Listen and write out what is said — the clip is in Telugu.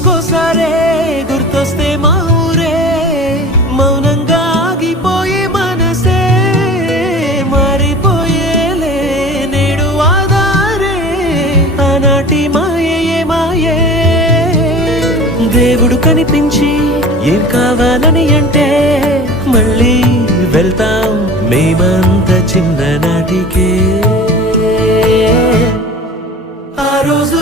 ఎందుకోసారే గుర్తొస్తే మా ఊరే మౌనంగా ఆగిపోయే మనసే మారిపోయేలే నేడు ఆధారే ఆనాటి మాయే మాయే దేవుడు కనిపించి ఏం కావాలని అంటే మళ్ళీ వెళ్తాం మేమంత చిన్ననాటికే ఆ రోజు